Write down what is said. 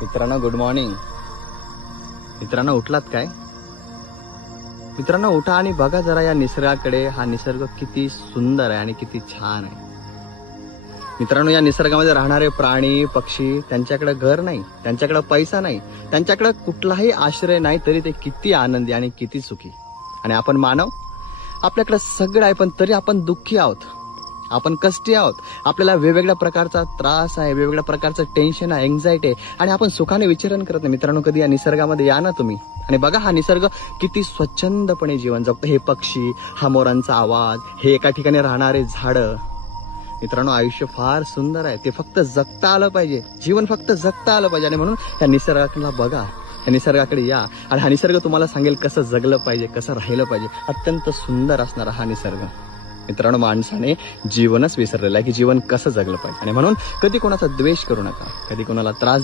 मित्रांनो good morning. मित्रांनो उठलात काय? मित्रांनो उठा आणि बघा जरा या निसर्गाकडे. हा निसर्ग किती सुंदर आहे आणि किती छान आहे. मित्रांनो या निसर्गामध्ये राहणारे प्राणी पक्षी, त्यांच्याकडे घर नाही, त्यांच्याकडे पैसा नाही, त्यांच्याकडे कुठलाही आश्रय नाही, तरी ते किती आनंदी आणि किती सुखी. आणि आपण मानव, आपल्याकडे सगळं आहे पण तरी आपण दुःखी आहोत, आपण कष्टी आहोत. आपल्याला वेगवेगळ्या प्रकारचा त्रास आहे, वेगवेगळ्या प्रकारचं टेन्शन आहे, एन्झायटी आहे आणि आपण सुखाने विचरण करत नाही. मित्रांनो कधी या निसर्गामध्ये या ना तुम्ही आणि बघा हा निसर्ग किती स्वच्छंदपणे जीवन जगतो. हे पक्षी, हा मोरांचा आवाज, हे एका ठिकाणी राहणारे झाडं. मित्रांनो आयुष्य फार सुंदर आहे, ते फक्त जगता आलं पाहिजे, जीवन फक्त जगता आलं पाहिजे. आणि म्हणून या निसर्गाकडे बघा, या निसर्गाकडे या आणि हा निसर्ग तुम्हाला सांगेल कसं जगलं पाहिजे, कसं राहिलं पाहिजे. अत्यंत सुंदर असणारा हा निसर्ग. मित्रांनो माणसाने जीवनच विसरलेलं आहे की जीवन कसं जगलं पाहिजे. आणि म्हणून कधी कोणाचा द्वेष करू नका, कधी कोणाला त्रास